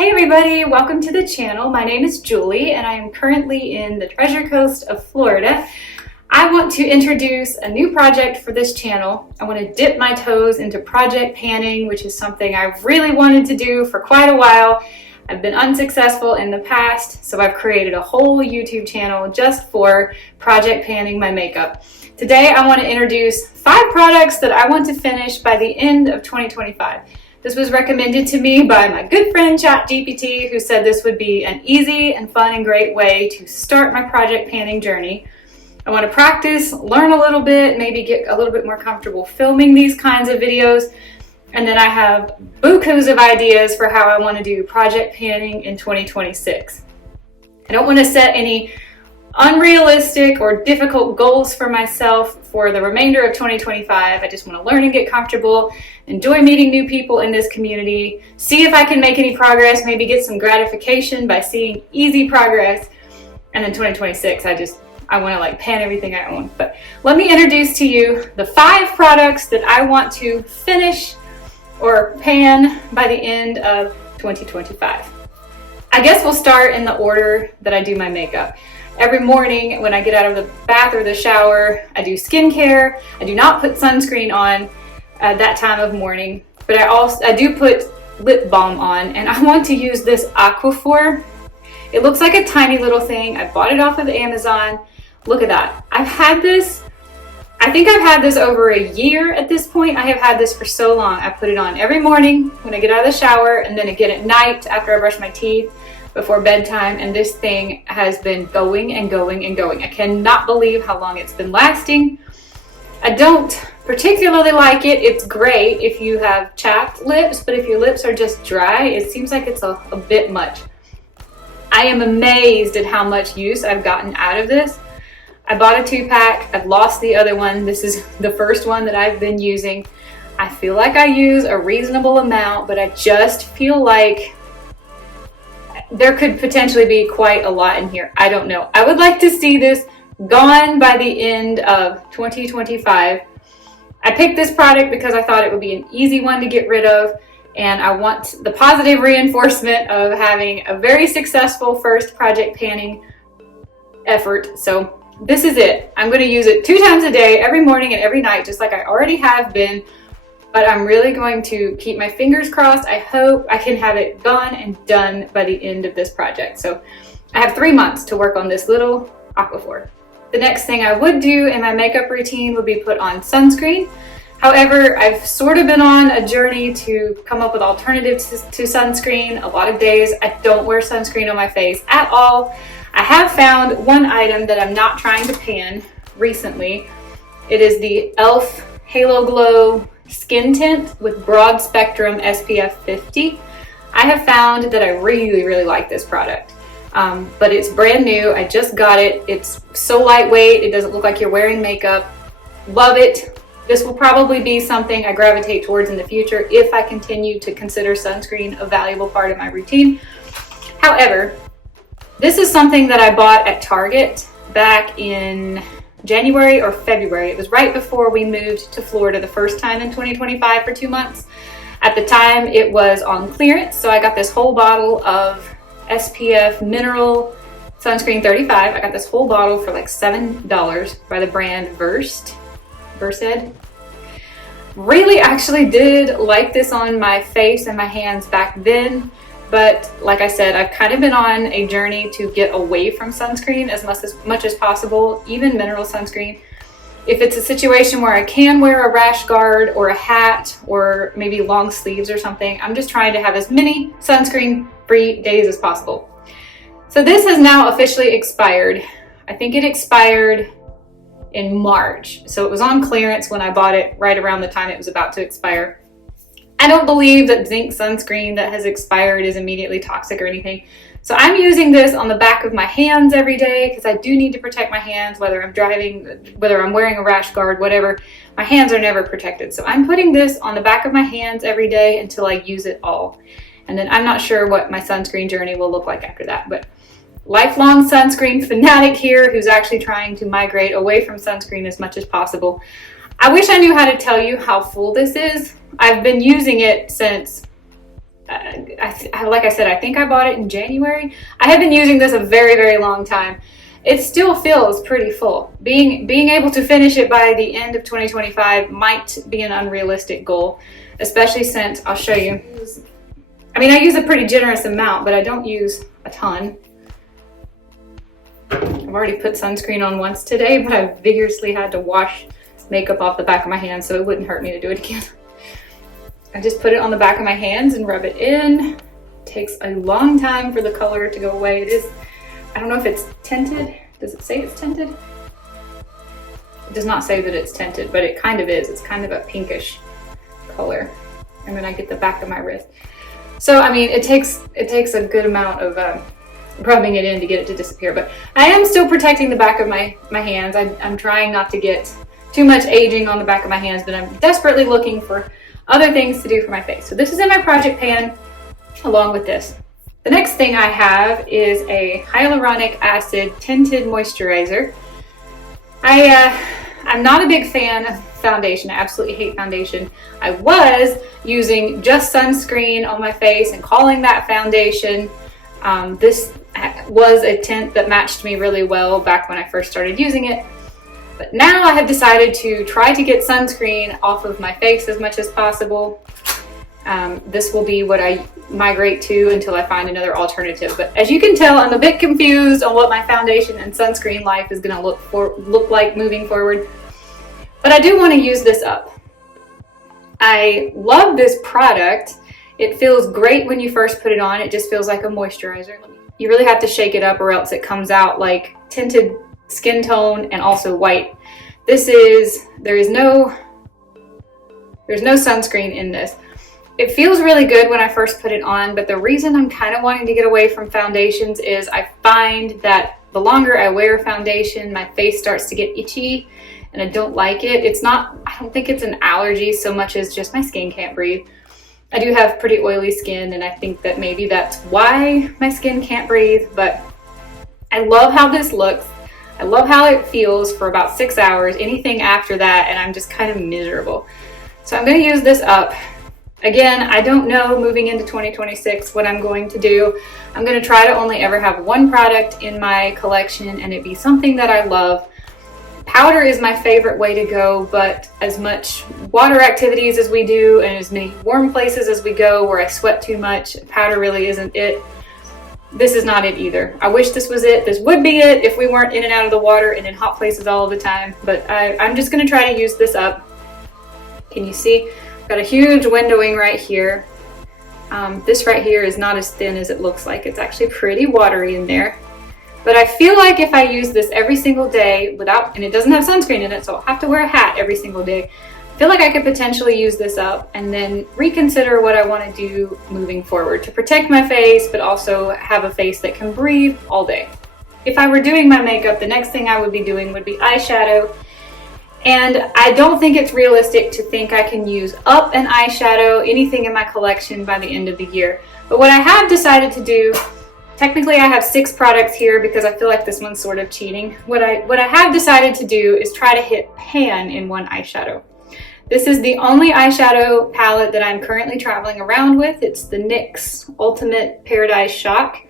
Hey everybody, welcome to the channel. My name is Julie and I am currently in the Treasure Coast of Florida. I want to introduce a new project for this channel. I want to dip my toes into project panning, which is something I've really wanted to do for quite a while. I've been unsuccessful in the past, so I've created a whole YouTube channel just for project panning my makeup. Today I want to introduce 5 products that I want to finish by the end of 2025. This was recommended to me by my good friend ChatGPT, who said this would be an easy and fun and great way to start my project panning journey. I want to practice, learn a little bit, maybe get a little bit more comfortable filming these kinds of videos. And then I have bukus of ideas for how I want to do project panning in 2026. I don't want to set any unrealistic or difficult goals for myself for the remainder of 2025. I just want to learn and get comfortable, enjoy meeting new people in this community, see if I can make any progress, maybe get some gratification by seeing easy progress. And then 2026, I want to pan everything I own. But let me introduce to you the 5 products that I want to finish or pan by the end of 2025. I guess we'll start in the order that I do my makeup. Every morning when I get out of the bath or the shower, I do skincare. I do not put sunscreen on at that time of morning, but I do put lip balm on, and I want to use this Aquaphor. It looks like a tiny little thing. I bought it off of Amazon. Look at that. I think I've had this over a year at this point. I have had this for so long. I put it on every morning when I get out of the shower, and then again at night after I brush my teeth before bedtime, and this thing has been going and going and going. I cannot believe how long it's been lasting. I don't particularly like it. It's great if you have chapped lips, but if your lips are just dry, it seems like it's a bit much. I am amazed at how much use I've gotten out of this. I bought a 2-pack. I've lost the other one. This is the first one that I've been using. I feel like I use a reasonable amount, but I just feel like there could potentially be quite a lot in here. I don't know. I would like to see this gone by the end of 2025. I picked this product because I thought it would be an easy one to get rid of, and I want the positive reinforcement of having a very successful first project panning effort. So this is it. I'm going to use it 2 times a day, every morning and every night, just like I already have been. But I'm really going to keep my fingers crossed. I hope I can have it gone and done by the end of this project. So I have 3 months to work on this little Aquaphor. The next thing I would do in my makeup routine would be put on sunscreen. However, I've sort of been on a journey to come up with alternatives to sunscreen. A lot of days I don't wear sunscreen on my face at all. I have found one item that I'm not trying to pan recently. It is the e.l.f. Halo Glow Skin Tint with broad spectrum SPF 50. I have found that I really, really like this product. But it's brand new. I just got it. It's so lightweight. It doesn't look like you're wearing makeup. Love it. This will probably be something I gravitate towards in the future if I continue to consider sunscreen a valuable part of my routine. However, this is something that I bought at Target back in January or February. It was right before we moved to Florida the first time in 2025 for 2 months. At the time it was on clearance, so I got this whole bottle of SPF Mineral Sunscreen 35. I got this whole bottle for like $7 by the brand Versed. Really actually did like this on my face and my hands back then. But like I said, I've kind of been on a journey to get away from sunscreen as much as possible, even mineral sunscreen. If it's a situation where I can wear a rash guard or a hat or maybe long sleeves or something, I'm just trying to have as many sunscreen-free days as possible. So this has now officially expired. I think it expired in March. So it was on clearance when I bought it right around the time it was about to expire. I don't believe that zinc sunscreen that has expired is immediately toxic or anything. So I'm using this on the back of my hands every day because I do need to protect my hands, whether I'm driving, whether I'm wearing a rash guard, whatever. My hands are never protected. So I'm putting this on the back of my hands every day until I use it all. And then I'm not sure what my sunscreen journey will look like after that. But lifelong sunscreen fanatic here who's actually trying to migrate away from sunscreen as much as possible. I wish I knew how to tell you how full this is. I've been using it since like I said, I think I bought it in January. I have been using this a very, very long time. It still feels pretty full. Being able to finish it by the end of 2025 might be an unrealistic goal, especially since, I'll show you. I mean, I use a pretty generous amount, but I don't use a ton. I've already put sunscreen on once today, but I vigorously had to wash makeup off the back of my hands so it wouldn't hurt me to do it again. I just put it on the back of my hands and rub it in. It takes a long time for the color to go away. It is, I don't know if it's tinted. Does it say it's tinted? It does not say that it's tinted, but it kind of is. It's kind of a pinkish color. And then I get the back of my wrist. So, I mean, it takes a good amount of rubbing it in to get it to disappear, but I am still protecting the back of my hands. I'm trying not to get too much aging on the back of my hands, but I'm desperately looking for other things to do for my face. So this is in my project pan along with this. The next thing I have is a hyaluronic acid tinted moisturizer. I'm not a big fan of foundation. I absolutely hate foundation. I was using just sunscreen on my face and calling that foundation. This was a tint that matched me really well back when I first started using it. But now I have decided to try to get sunscreen off of my face as much as possible. This will be what I migrate to until I find another alternative. But as you can tell, I'm a bit confused on what my foundation and sunscreen life is going to look like moving forward. But I do want to use this up. I love this product. It feels great when you first put it on. It just feels like a moisturizer. You really have to shake it up or else it comes out like tinted skin tone and also white. There is no sunscreen in this. It feels really good when I first put it on, but the reason I'm kind of wanting to get away from foundations is I find that the longer I wear foundation, my face starts to get itchy and I don't like it. I don't think it's an allergy so much as just my skin can't breathe. I do have pretty oily skin and I think that maybe that's why my skin can't breathe, but I love how this looks. I love how it feels for about 6 hours. Anything after that and I'm just kind of miserable. So I'm going to use this up. Again, I don't know moving into 2026 what I'm going to do. I'm going to try to only ever have one product in my collection and it be something that I love. Powder is my favorite way to go, but as much water activities as we do and as many warm places as we go where I sweat too much, powder really isn't it. This is not it either. I wish this was it. This would be it if we weren't in and out of the water and in hot places all the time, but I'm just going to try to use this up. Can you see? Got a huge windowing right here. This right here is not as thin as it looks like. It's actually pretty watery in there. But I feel like if I use this every single day and it doesn't have sunscreen in it, so I'll have to wear a hat every single day. I feel like I could potentially use this up and then reconsider what I want to do moving forward to protect my face, but also have a face that can breathe all day. If I were doing my makeup, the next thing I would be doing would be eyeshadow. And I don't think it's realistic to think I can use up an eyeshadow, anything in my collection by the end of the year. But what I have decided to do, technically I have 6 products here because I feel like this one's sort of cheating. What I have decided to do is try to hit pan in one eyeshadow. This is the only eyeshadow palette that I'm currently traveling around with. It's the NYX Ultimate Paradise Shock.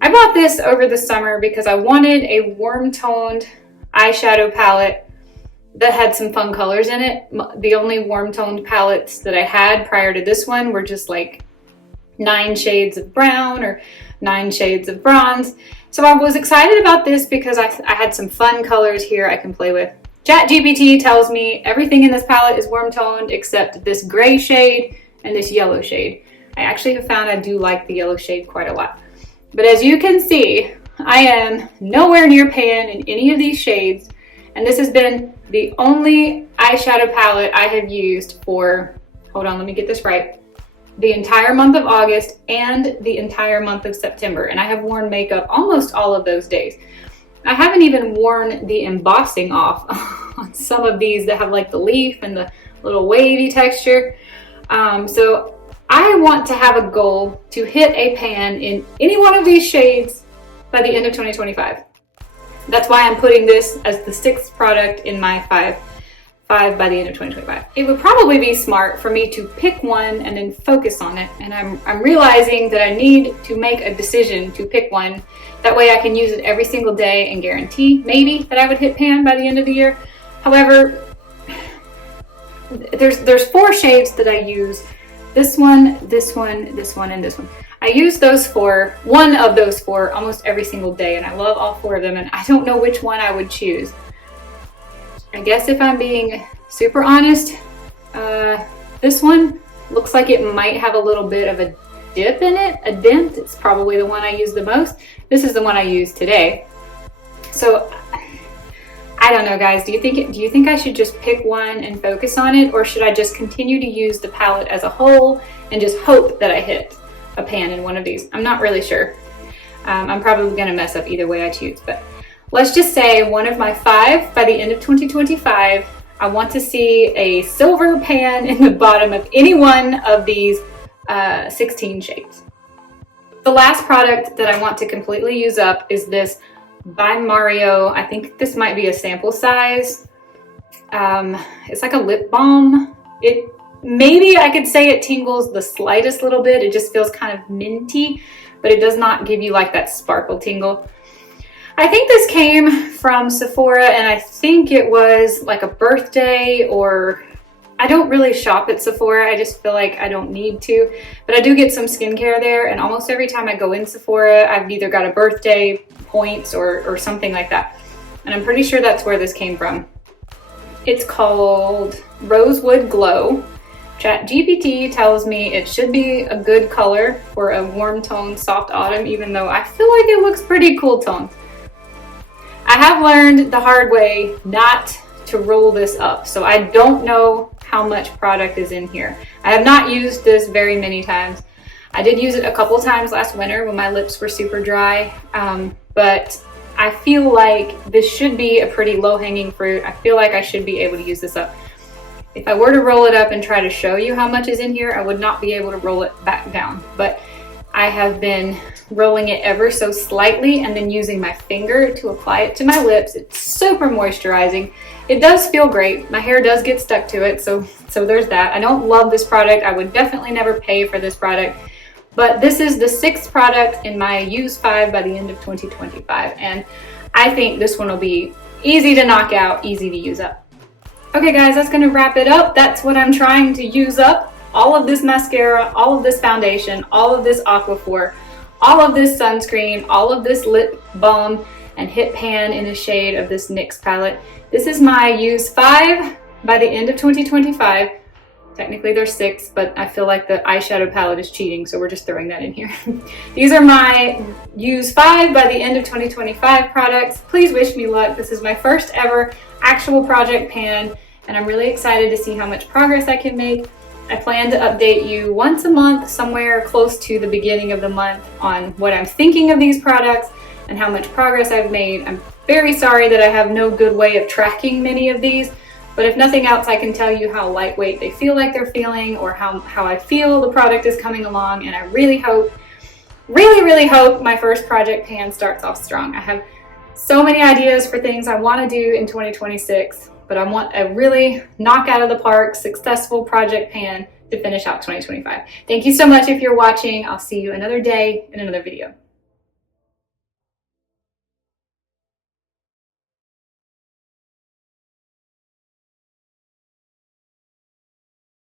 I bought this over the summer because I wanted a warm-toned eyeshadow palette that had some fun colors in it. The only warm-toned palettes that I had prior to this one were just like 9 shades of brown or 9 shades of bronze. So I was excited about this because I had some fun colors here I can play with. ChatGPT tells me everything in this palette is warm-toned except this gray shade and this yellow shade. I actually have found I do like the yellow shade quite a lot. But as you can see, I am nowhere near pan in any of these shades. And this has been the only eyeshadow palette I have used for, hold on, let me get this right, the entire month of August and the entire month of September. And I have worn makeup almost all of those days. I haven't even worn the embossing off on some of these that have like the leaf and the little wavy texture. So I want to have a goal to hit a pan in any one of these shades by the end of 2025. That's why I'm putting this as the 6th product in my 5 by the end of 2025. It would probably be smart for me to pick one and then focus on it. And I'm realizing that I need to make a decision to pick one. That way I can use it every single day and guarantee maybe that I would hit pan by the end of the year. However, there's 4 shades that I use. This one, this one, this one, and this one. I use one of those four almost every single day, and I love all 4 of them, and I don't know which one I would choose. I guess if I'm being super honest, this one looks like it might have a little bit of a dip in it, a dent. It's probably the one I use the most. This is the one I use today. So I don't know, guys. Do you think I should just pick one and focus on it, or should I just continue to use the palette as a whole and just hope that I hit a pan in one of these? I'm not really sure. I'm probably gonna mess up either way I choose, but let's just say one of my 5 by the end of 2025, I want to see a silver pan in the bottom of any one of these 16 shades. The last product that I want to completely use up is this by Mario. I think this might be a sample size. It's like a lip balm. Maybe I could say it tingles the slightest little bit. It just feels kind of minty, but it does not give you like that sparkle tingle. I think this came from Sephora, and I think it was like a birthday, or I don't really shop at Sephora. I just feel like I don't need to, but I do get some skincare there, and almost every time I go in Sephora, I've either got a birthday points or something like that. And I'm pretty sure that's where this came from. It's called Rosewood Glow. ChatGPT tells me it should be a good color for a warm tone, soft autumn, even though I feel like it looks pretty cool toned. I have learned the hard way not to roll this up, so I don't know how much product is in here. I have not used this very many times. I did use it a couple times last winter when my lips were super dry, but I feel like this should be a pretty low-hanging fruit. I feel like I should be able to use this up. If I were to roll it up and try to show you how much is in here, I would not be able to roll it back down, but I have been rolling it ever so slightly and then using my finger to apply it to my lips. It's super moisturizing. It does feel great. My hair does get stuck to it, so there's that. I don't love this product. I would definitely never pay for this product, but this is the 6th product in my use 5 by the end of 2025, and I think this one will be easy to knock out, easy to use up. Okay guys, that's gonna wrap it up. That's what I'm trying to use up. All of this mascara, all of this foundation, all of this Aquaphor, all of this sunscreen, all of this lip balm, and hit pan in a shade of this NYX palette. This is my use 5 by the end of 2025. Technically there's 6, but I feel like the eyeshadow palette is cheating, so we're just throwing that in here. These are my use 5 by the end of 2025 products. Please wish me luck. This is my first ever actual project pan, and I'm really excited to see how much progress I can make. I plan to update you once a month, somewhere close to the beginning of the month, on what I'm thinking of these products and how much progress I've made. I'm very sorry that I have no good way of tracking many of these, but if nothing else, I can tell you how lightweight they feel like they're feeling, or how I feel the product is coming along, and I really hope, really hope my first project pan starts off strong. I have so many ideas for things I want to do in 2026, but I want a really knock out of the park, successful project pan to finish out 2025. Thank you so much if you're watching. I'll see you another day in another video.